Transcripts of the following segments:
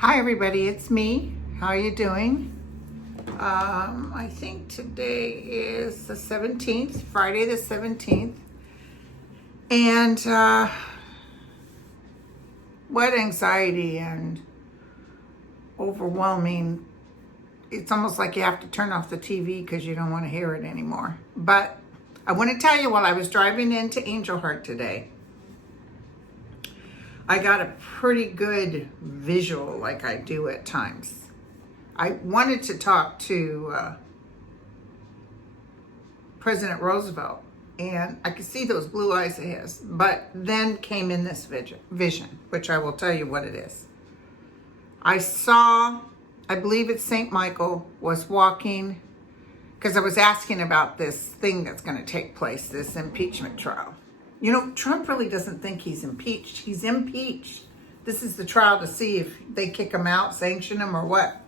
Hi everybody, it's me. How are you doing? I think today is the 17th, Friday the 17th. And what anxiety and overwhelming. It's almost like you have to turn off the TV because you don't want to hear it anymore. But I want to tell you, while I was driving into Angel Heart today, I got a pretty good visual, like I do at times. I wanted to talk to President Roosevelt, and I could see those blue eyes of his, but then came in this vision, which I will tell you what it is. I saw, I believe it's St. Michael, was walking, because I was asking about this thing that's going to take place, this impeachment trial. You know, Trump really doesn't think he's impeached. He's impeached. This is the trial to see if they kick him out, sanction him, or what.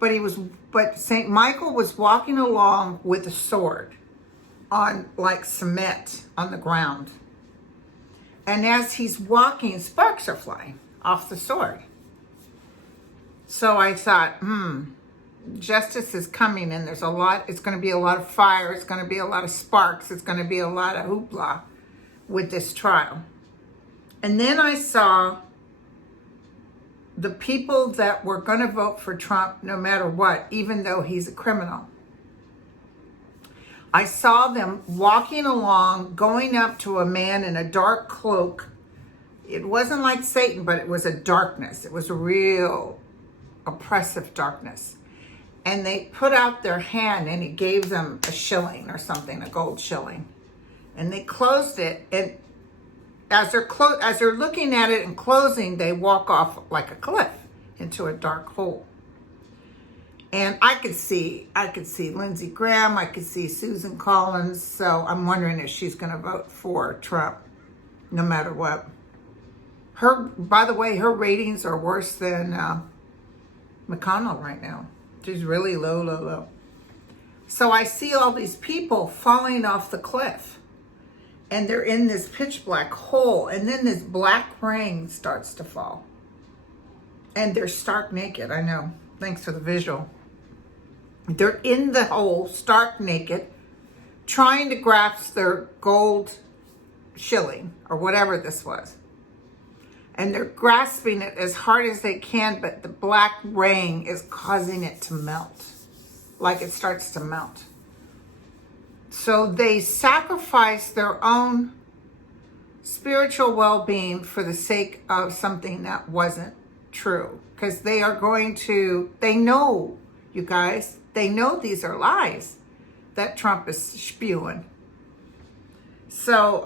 But St. Michael was walking along with a sword on like cement on the ground. And as he's walking, sparks are flying off the sword. So I thought, justice is coming, and there's a lot, it's going to be a lot of fire, it's going to be a lot of sparks, it's going to be a lot of hoopla with this trial. And then I saw the people that were going to vote for Trump no matter what, even though he's a criminal. I saw them walking along, going up to a man in a dark cloak. It wasn't like Satan, but it was a darkness. It was a real oppressive darkness. And they put out their hand, and he gave them a shilling or something, a gold shilling. And they closed it, and as they're looking at it and closing, they walk off like a cliff into a dark hole. And I could see Lindsey Graham, I could see Susan Collins, so I'm wondering if she's going to vote for Trump, no matter what. By the way, her ratings are worse than McConnell right now. She's really low. So I see all these people falling off the cliff, and they're in this pitch black hole, and then this black rain starts to fall. And they're stark naked, I know, thanks for the visual. They're in the hole, stark naked, trying to grasp their gold shilling, or whatever this was. And they're grasping it as hard as they can, but the black rain is causing it to melt, like it starts to melt. So they sacrifice their own spiritual well-being for the sake of something that wasn't true. Because they know, you guys, they know these are lies that Trump is spewing. So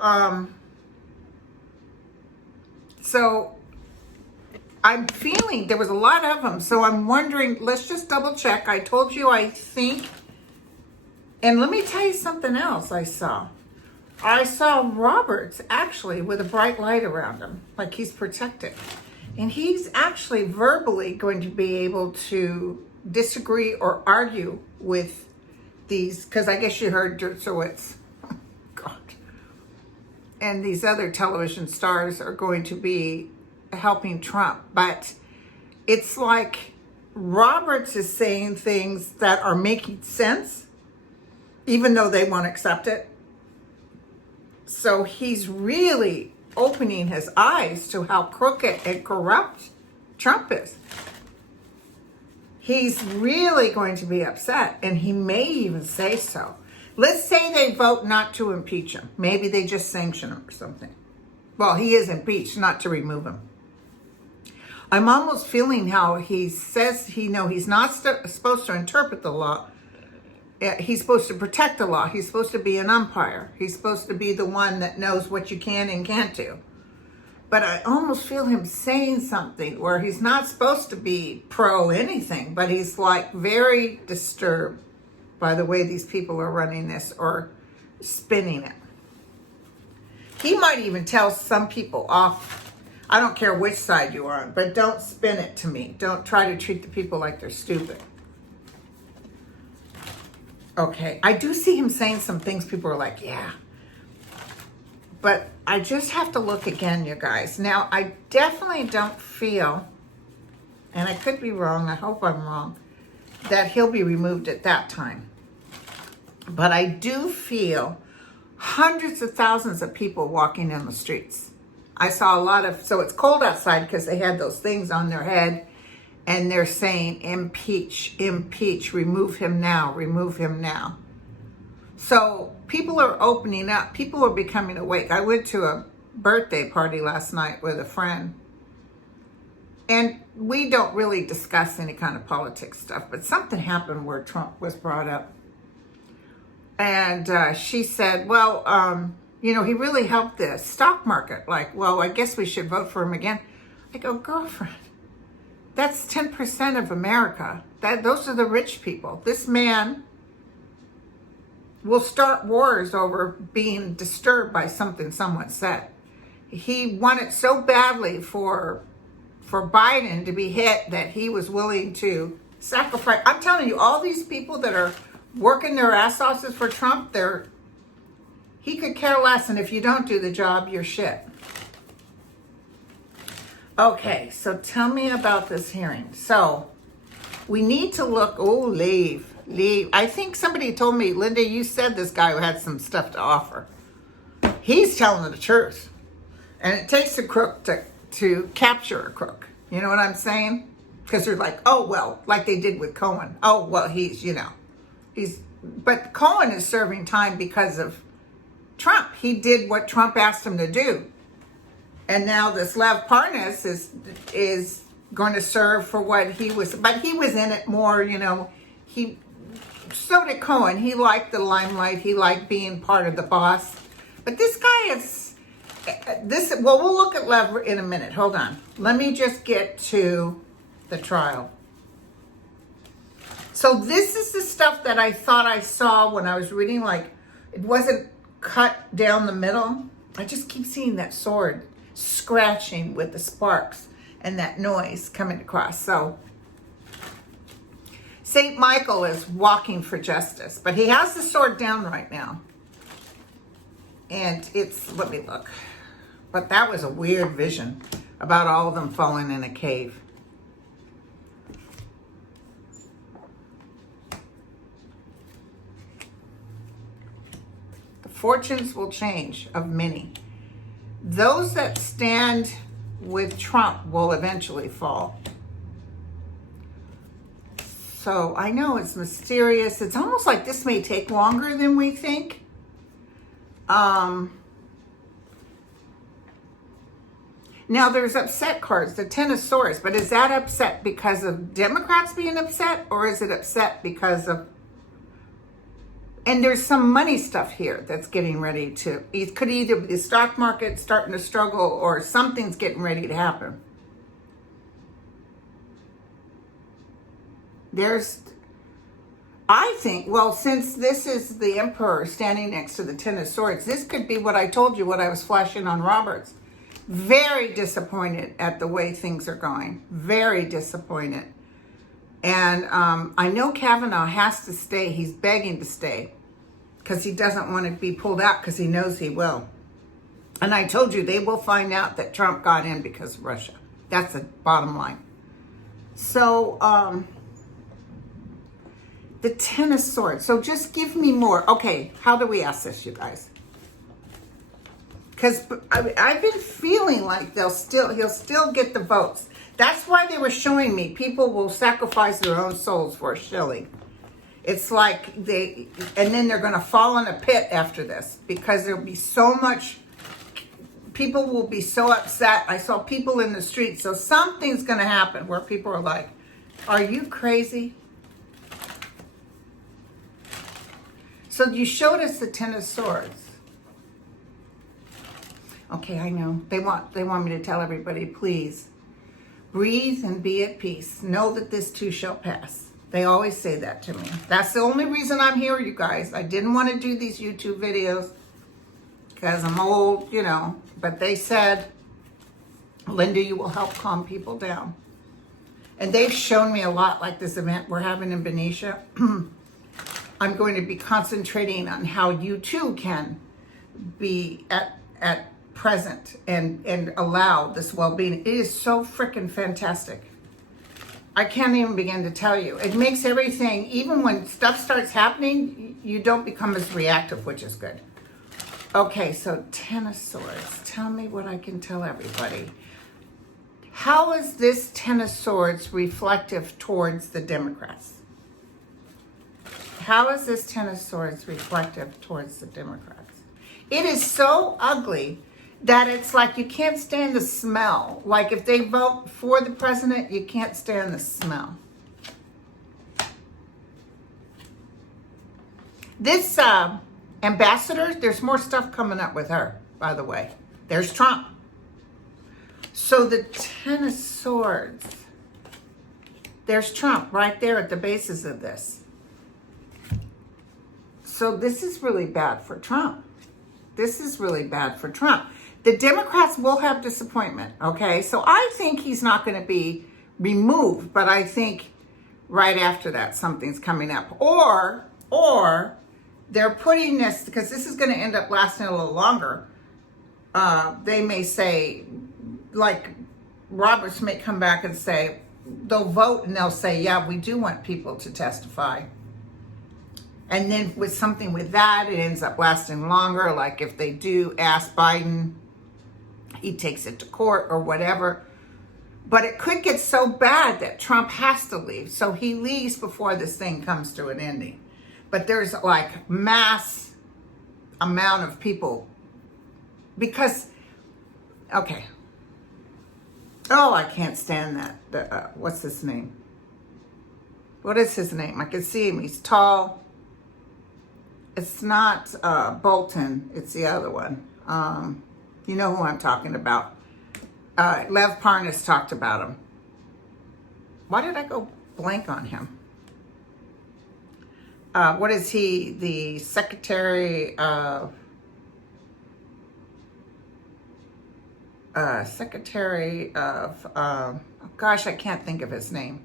I'm feeling there was a lot of them. So I'm wondering, let's just double check. I told you, I think, and let me tell you something else I saw. I saw Roberts actually with a bright light around him, like he's protected. And he's actually verbally going to be able to disagree or argue with these, because I guess you heard Dershowitz. God. And these other television stars are going to be helping Trump. But it's like Roberts is saying things that are making sense, even though they won't accept it. So he's really opening his eyes to how crooked and corrupt Trump is. He's really going to be upset, and he may even say so. Let's say they vote not to impeach him. Maybe they just sanction him or something. Well, he is impeached, not to remove him. I'm almost feeling how he says he's not supposed to interpret the law. He's supposed to protect the law. He's supposed to be an umpire. He's supposed to be the one that knows what you can and can't do. but I almost feel him saying something where he's not supposed to be pro anything, but he's like very disturbed by the way these people are running this or spinning it. He might even tell some people off. I don't care which side you're on, but don't spin it to me. Don't try to treat the people like they're stupid. Okay, I do see him saying some things people are like, yeah. But I just have to look again, you guys. Now, I definitely don't feel, and I could be wrong, I hope I'm wrong, that he'll be removed at that time. But I do feel hundreds of thousands of people walking in the streets. I saw a lot of, so it's cold outside because they had those things on their head and they're saying, impeach, impeach, remove him now, remove him now. So people are opening up. People are becoming awake. I went to a birthday party last night with a friend. And we don't really discuss any kind of politics stuff, but something happened where Trump was brought up. And she said, well, he really helped the stock market. Like, well, I guess we should vote for him again. I go, girlfriend, that's 10% of America. Those are the rich people. This man will start wars over being disturbed by something someone said. He wanted so badly for Biden to be hit that he was willing to sacrifice. I'm telling you, all these people that are working their ass off for Trump, he could care less, and if you don't do the job, you're shit. Okay, so tell me about this hearing. So we need to look, leave. I think somebody told me, Linda, you said this guy had some stuff to offer. He's telling the truth. And it takes a crook to capture a crook. You know what I'm saying? Because they're like, oh, well, like they did with Cohen. Oh, well, but Cohen is serving time because of Trump. He did what Trump asked him to do. And now this Lev Parnas is going to serve for what he was, but he was in it more, so did Cohen. He liked the limelight. He liked being part of the boss. But this guy we'll look at Lev in a minute. Hold on. Let me just get to the trial. So this is the stuff that I thought I saw when I was reading, like it wasn't cut down the middle. I just keep seeing that sword scratching with the sparks and that noise coming across. So St. Michael is walking for justice, but he has the sword down right now. And let me look. But that was a weird vision about all of them falling in a cave. Fortunes will change of many. Those that stand with Trump will eventually fall. So I know it's mysterious. It's almost like this may take longer than we think. Now there's upset cards, the Ten of Swords, but is that upset because of Democrats being upset, or is it upset because of, and there's some money stuff here that's getting ready to, it could either be the stock market starting to struggle or something's getting ready to happen. I think, well, since this is the Emperor standing next to the Ten of Swords, this could be what I told you, what I was flashing on Roberts. Very disappointed at the way things are going. Very disappointed. And I know Kavanaugh has to stay. He's begging to stay because he doesn't want to be pulled out because he knows he will. And I told you, they will find out that Trump got in because of Russia. That's the bottom line. So, the Ten of Swords. So just give me more. Okay, how do we ask this, you guys? Because I've been feeling like he'll still get the votes. That's why they were showing me people will sacrifice their own souls for a shilling. It's like and then they're going to fall in a pit after this because there'll be so much, people will be so upset. I saw people in the street. So something's going to happen where people are like, are you crazy? So you showed us the Ten of Swords. Okay, I know. They want me to tell everybody, please, breathe and be at peace. Know that this too shall pass. They always say that to me. That's the only reason I'm here, you guys. I didn't want to do these YouTube videos because I'm old, you know. But they said, Linda, you will help calm people down. And they've shown me a lot, like this event we're having in Benicia. I'm going to be concentrating on how you too can be at present and allow this well-being. It is so freaking fantastic. I can't even begin to tell you. It makes everything, even when stuff starts happening, you don't become as reactive, which is good. Okay, so Ten of Swords. Tell me what I can tell everybody. How is this Ten of Swords reflective towards the Democrats? How is this Ten of Swords reflective towards the Democrats? It is so ugly that it's like you can't stand the smell. Like if they vote for the president, you can't stand the smell. This ambassador, there's more stuff coming up with her, by the way. There's Trump. So the Ten of Swords, there's Trump right there at the basis of this. So this is really bad for Trump. This is really bad for Trump. The Democrats will have disappointment, okay? So I think he's not going to be removed, but I think right after that something's coming up. Or they're putting this, because this is going to end up lasting a little longer. They may say, like Roberts may come back and say, they'll vote and they'll say, yeah, we do want people to testify. And then with something with that, it ends up lasting longer. Like if they do ask Biden, he takes it to court or whatever. But it could get so bad that Trump has to leave. So he leaves before this thing comes to an ending. But there's like mass amount of people. Because, okay. Oh, I can't stand that. What's his name? What is his name? I can see him. He's tall. It's not Bolton. It's the other one. You know who I'm talking about. Lev Parnas talked about him. Why did I go blank on him? What is he? The Secretary of... gosh, I can't think of his name.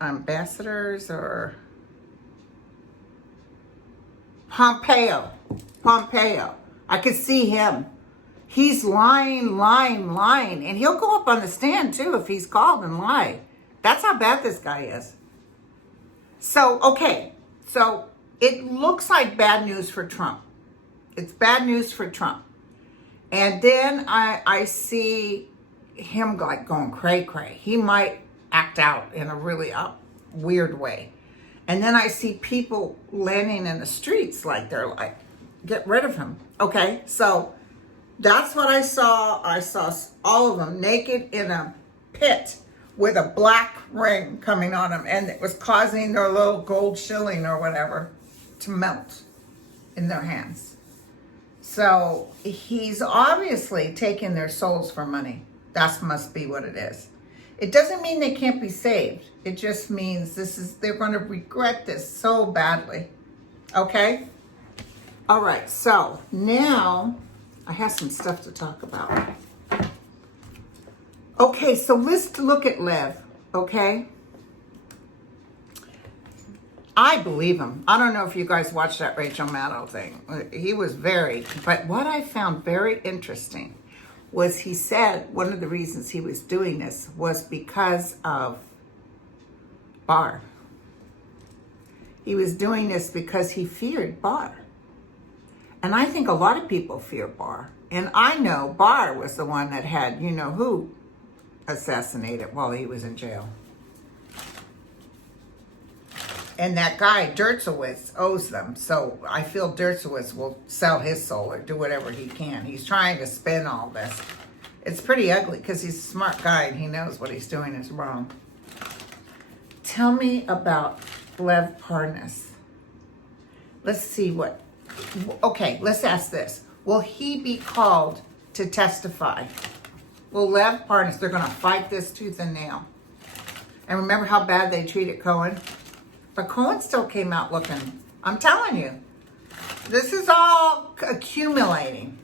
Ambassadors or... Pompeo. I could see him. He's lying. And he'll go up on the stand too if he's called and lie. That's how bad this guy is. So, okay. So, it looks like bad news for Trump. It's bad news for Trump. And then I see him like going cray-cray. He might act out in a really weird way. And then I see people landing in the streets like they're like, get rid of him. Okay, so that's what I saw. I saw all of them naked in a pit with a black ring coming on them. And it was causing their little gold shilling or whatever to melt in their hands. So he's obviously taking their souls for money. That must be what it is. It doesn't mean they can't be saved. It just means they're going to regret this so badly. Okay? All right, so now I have some stuff to talk about. Okay, so let's look at Lev, okay? I believe him. I don't know if you guys watched that Rachel Maddow thing. He was but what I found very interesting was he said one of the reasons he was doing this was because of Barr. He was doing this because he feared Barr. And I think a lot of people fear Barr. And I know Barr was the one that had, you know who, assassinated while he was in jail. And that guy, Dershowitz, owes them. So I feel Dershowitz will sell his soul or do whatever he can. He's trying to spin all this. It's pretty ugly because he's a smart guy and he knows what he's doing is wrong. Tell me about Lev Parnas. Let's see what Okay, let's ask this. Will he be called to testify? Will Lev Parnas, they're going to fight this tooth and nail. And remember how bad they treated Cohen? But Cohen still came out looking, I'm telling you, this is all accumulating.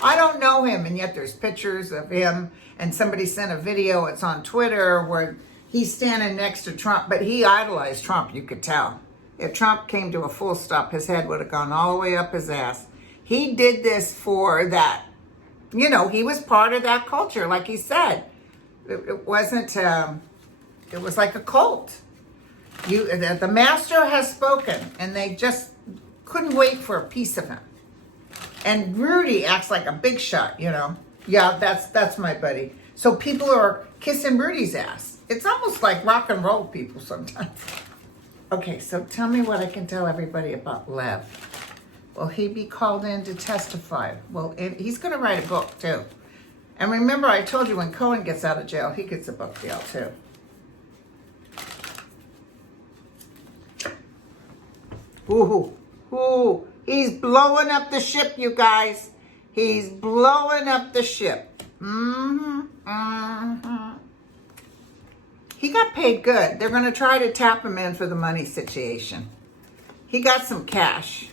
I don't know him, and yet there's pictures of him, and somebody sent a video, it's on Twitter, where he's standing next to Trump, but he idolized Trump, you could tell. If Trump came to a full stop, his head would have gone all the way up his ass. He did this for that. You know, he was part of that culture, like he said. It wasn't, it was like a cult. The master has spoken, and they just couldn't wait for a piece of him. And Rudy acts like a big shot, you know. Yeah, that's my buddy. So people are kissing Rudy's ass. It's almost like rock and roll people sometimes. Okay, so tell me what I can tell everybody about Lev. Will he be called in to testify? Well, he's going to write a book, too. And remember, I told you when Cohen gets out of jail, he gets a book deal, too. Ooh, he's blowing up the ship, you guys. He's blowing up the ship. He got paid good. They're going to try to tap him in for the money situation. He got some cash.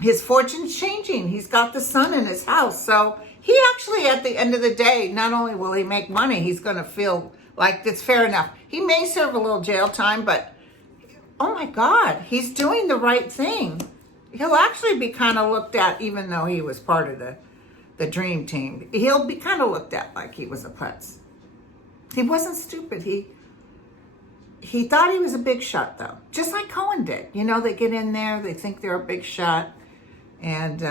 His fortune's changing. He's got the son in his house. So he actually, at the end of the day, not only will he make money, he's going to feel like it's fair enough. He may serve a little jail time, but oh my God, he's doing the right thing. He'll actually be kind of looked at, even though he was part of the dream team. He'll be kind of looked at like he was a putz. He wasn't stupid. He thought he was a big shot, though, just like Cohen did. You know, they get in there, they think they're a big shot. And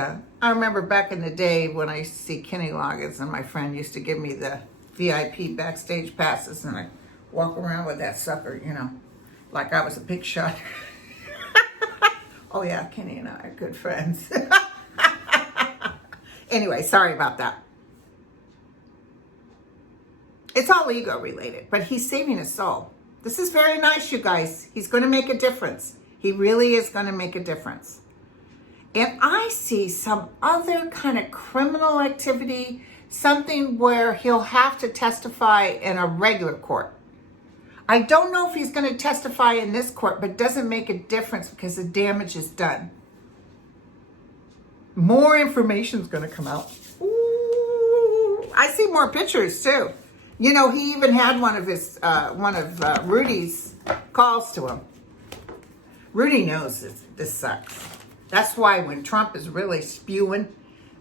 I remember back in the day when I used to see Kenny Loggins, and my friend used to give me the VIP backstage passes, and I walk around with that sucker, you know, like I was a big shot. Oh yeah, Kenny and I are good friends. Anyway, sorry about that. It's all ego related, but he's saving his soul. This is very nice, you guys. He's going to make a difference. He really is going to make a difference. And I see some other kind of criminal activity, something where he'll have to testify in a regular court. I don't know if he's going to testify in this court, but it doesn't make a difference because the damage is done. More information is going to come out. Ooh, I see more pictures too. You know, he even had one of Rudy's calls to him. Rudy knows this sucks. That's why when Trump is really spewing,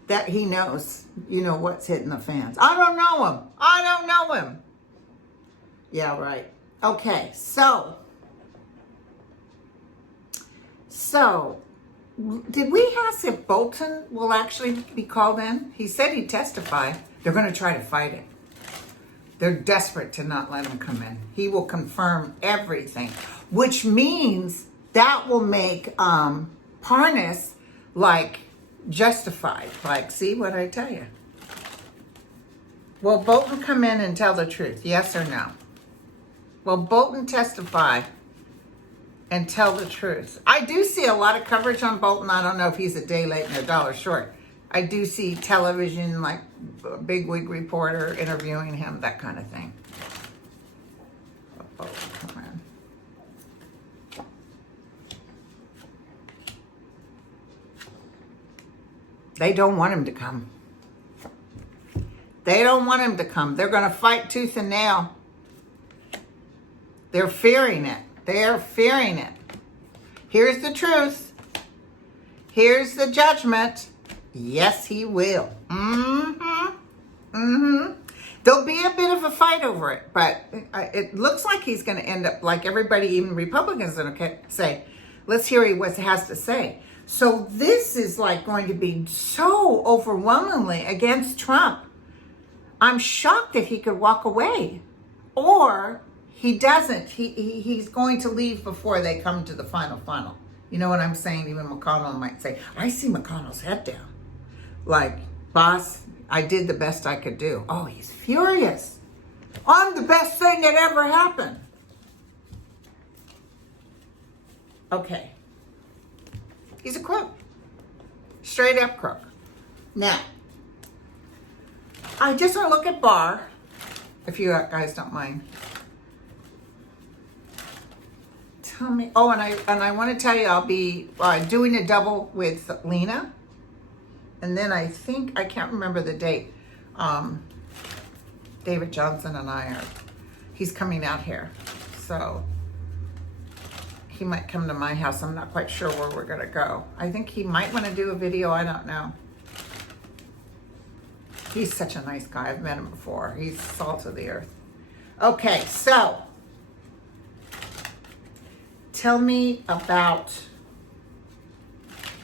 that he knows, you know, what's hitting the fans. I don't know him. Yeah, right. Okay, so did we ask if Bolton will actually be called in? He said he'd testify. They're going to try to fight it. They're desperate to not let him come in. He will confirm everything, which means that will make Parnas like justified. Like, see what I tell you? Will Bolton come in and tell the truth? Yes or no? Will Bolton testify and tell the truth? I do see a lot of coverage on Bolton. I don't know if he's a day late and a dollar short. I do see television, like a bigwig reporter interviewing him, that kind of thing. Bolton, come on. They don't want him to come. They don't want him to come. They're going to fight tooth and nail. They're fearing it. They're fearing it. Here's the truth. Here's the judgment. Yes, he will. There'll be a bit of a fight over it, but it looks like he's going to end up like everybody, even Republicans, are going to say, let's hear what he has to say. So this is like going to be so overwhelmingly against Trump. I'm shocked that he could walk away, or he doesn't. He's going to leave before they come to the final. You know what I'm saying? Even McConnell might say, I see McConnell's head down. Like, boss, I did the best I could do. Oh, he's furious. I'm the best thing that ever happened. Okay. He's a crook. Straight up crook. Now, I just want to look at Barr, if you guys don't mind. Tell me. Oh, and I want to tell you, I'll be doing a double with Lena, and then I think I can't remember the date. David Johnson and he's coming out here, so he might come to my house. I'm not quite sure where we're gonna go. I think he might want to do a video. I don't know. He's such a nice guy. I've met him before. He's salt of the earth. Okay, so tell me about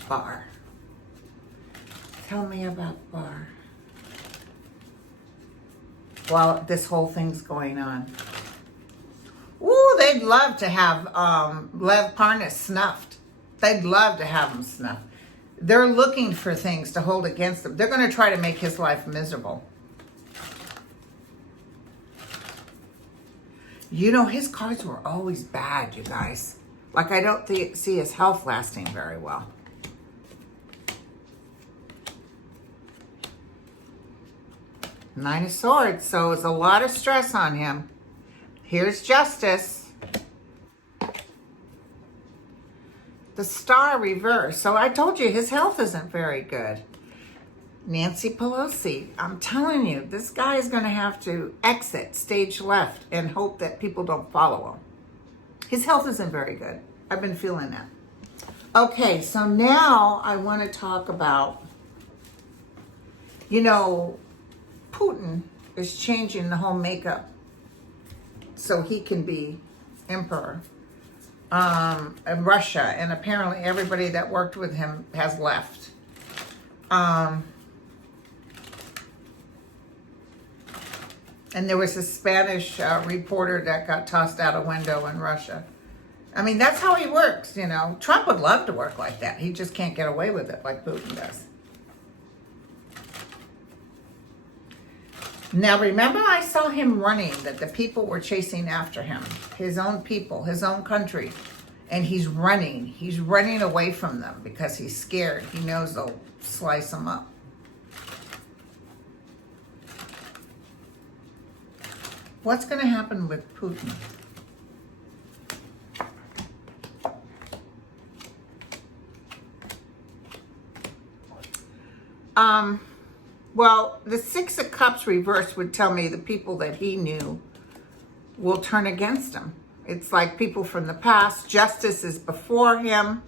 Barr. Tell me about Barr. While this whole thing's going on. Ooh, they'd love to have Lev Parnas snuffed. They'd love to have him snuffed. They're looking for things to hold against him. They're going to try to make his life miserable. You know, his cards were always bad, you guys. Like, I don't see his health lasting very well. Nine of Swords, so it's a lot of stress on him. Here's Justice. The Star reverse. So I told you his health isn't very good. Nancy Pelosi. I'm telling you, this guy is going to have to exit stage left and hope that people don't follow him. His health isn't very good. I've been feeling that. Okay, so now I want to talk about, you know, Putin is changing the whole makeup so he can be emperor. In Russia, and apparently everybody that worked with him has left. And there was a Spanish reporter that got tossed out a window in Russia. I mean, that's how he works, you know. Trump would love to work like that. He just can't get away with it like Putin does. Now, remember I saw him running, that the people were chasing after him. His own people, his own country. And he's running. He's running away from them because he's scared. He knows they'll slice him up. What's going to happen with Putin? Well, the Six of Cups reverse would tell me the people that he knew will turn against him. It's like people from the past. Justice is before him.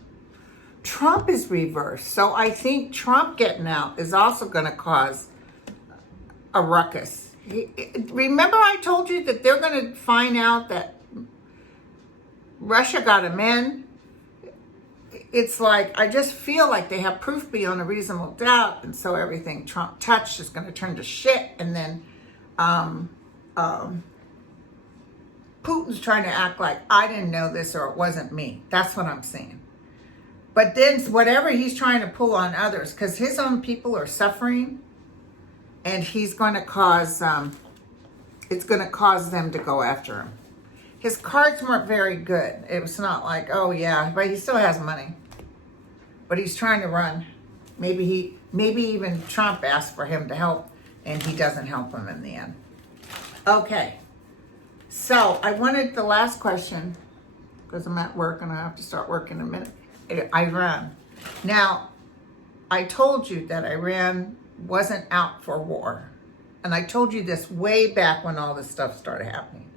Trump is reversed. So I think Trump getting out is also going to cause a ruckus. Remember I told you that they're going to find out that Russia got him in? It's like, I just feel like they have proof beyond a reasonable doubt, and so everything Trump touched is going to turn to shit, and then Putin's trying to act like, I didn't know this or it wasn't me. That's what I'm saying. But then whatever he's trying to pull on others, because his own people are suffering, and he's going to cause, it's going to cause them to go after him. His cards weren't very good. It was not like, oh yeah, but he still has money. But he's trying to run. Maybe even Trump asked for him to help, and he doesn't help him in the end. Okay. So I wanted the last question, because I'm at work and I have to start work in a minute. Iran. Now, I told you that Iran wasn't out for war. And I told you this way back when all this stuff started happening.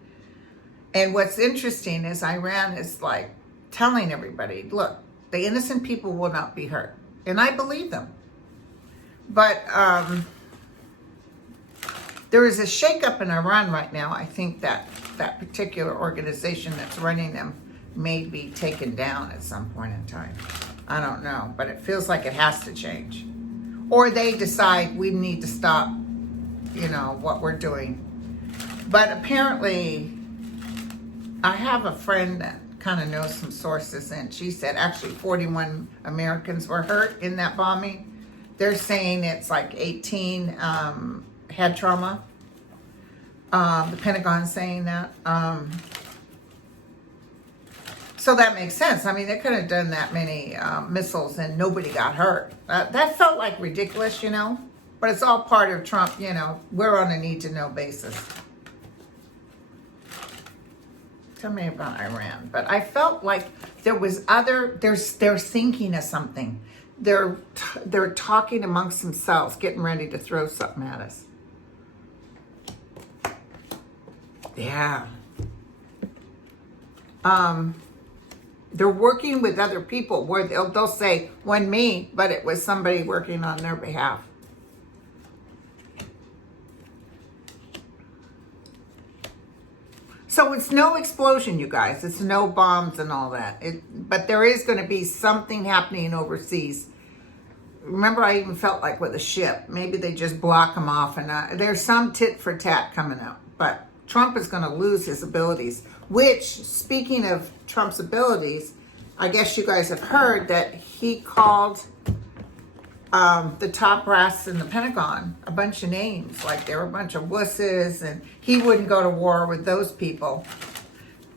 And what's interesting is Iran is like telling everybody, look, the innocent people will not be hurt. And I believe them. But there is a shakeup in Iran right now. I think that that particular organization that's running them may be taken down at some point in time. I don't know, but it feels like it has to change. Or they decide we need to stop, you know, what we're doing. But apparently, I have a friend that kind of knows some sources, and she said actually 41 Americans were hurt in that bombing. They're saying it's like 18 head trauma. The Pentagon's saying that. So that makes sense. I mean, they could have done that many missiles and nobody got hurt. That felt like ridiculous, you know. But it's all part of Trump, you know. We're on a need-to-know basis. Tell me about Iran. But I felt like there was they're thinking of something. They're talking amongst themselves, getting ready to throw something at us. Yeah. They're working with other people where they'll say, "When me," but it was somebody working on their behalf. So it's no explosion, you guys. It's no bombs and all that. But there is going to be something happening overseas. Remember, I even felt like with a ship, maybe they just block them off, and there's some tit for tat coming out. But Trump is going to lose his abilities, which, speaking of Trump's abilities, I guess you guys have heard that he called the top brass in the Pentagon a bunch of names, like they were a bunch of wusses, and he wouldn't go to war with those people.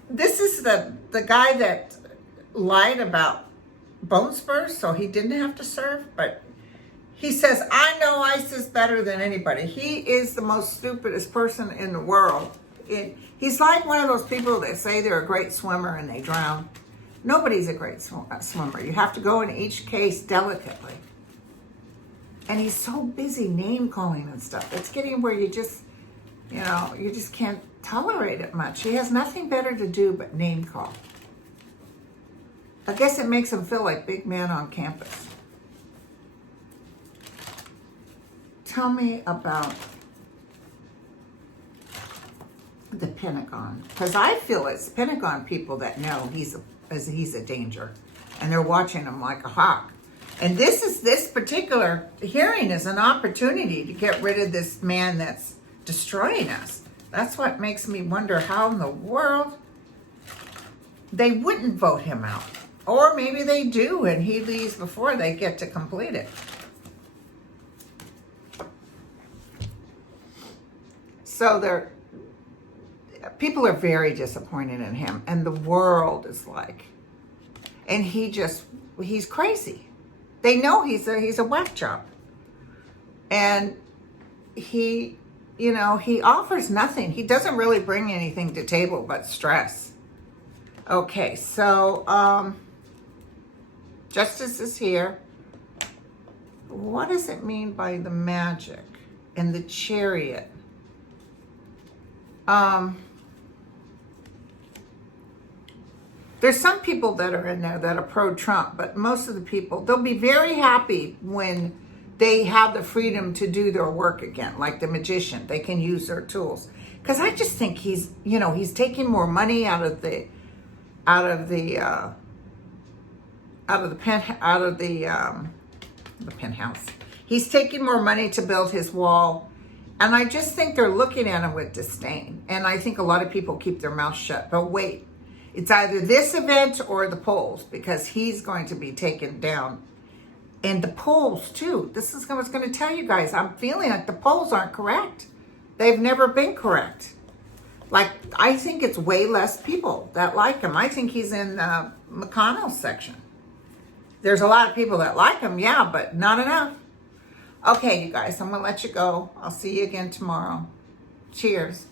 This is the guy that lied about bone spurs, so he didn't have to serve, but he says, "I know ISIS better than anybody." He is the most stupidest person in the world. He's like one of those people that say they're a great swimmer and they drown. Nobody's a great swimmer. You have to go in each case delicately. And he's so busy name calling and stuff. It's getting where you just can't tolerate it much. He has nothing better to do but name call. I guess it makes him feel like big man on campus. Tell me about the Pentagon, because I feel it's Pentagon people that know he's a danger, and they're watching him like a hawk. And this particular hearing is an opportunity to get rid of this man that's destroying us. That's what makes me wonder how in the world they wouldn't vote him out. Or maybe they do and he leaves before they get to complete it. So people are very disappointed in him, and the world is like, and he's crazy. They know he's a whack job. And he offers nothing. He doesn't really bring anything to table but stress. Okay, so justice is here. What does it mean by the magic and the chariot? There's some people that are in there that are pro-Trump, but most of the people, they'll be very happy when they have the freedom to do their work again, like the magician. They can use their tools. Because I just think he's taking more money out of the penthouse. He's taking more money to build his wall. And I just think they're looking at him with disdain. And I think a lot of people keep their mouth shut. But wait, it's either this event or the polls, because he's going to be taken down. And the polls, too. This is what's going to tell you guys. I'm feeling like the polls aren't correct. They've never been correct. Like, I think it's way less people that like him. I think he's in McConnell's section. There's a lot of people that like him, yeah, but not enough. Okay, you guys, I'm going to let you go. I'll see you again tomorrow. Cheers.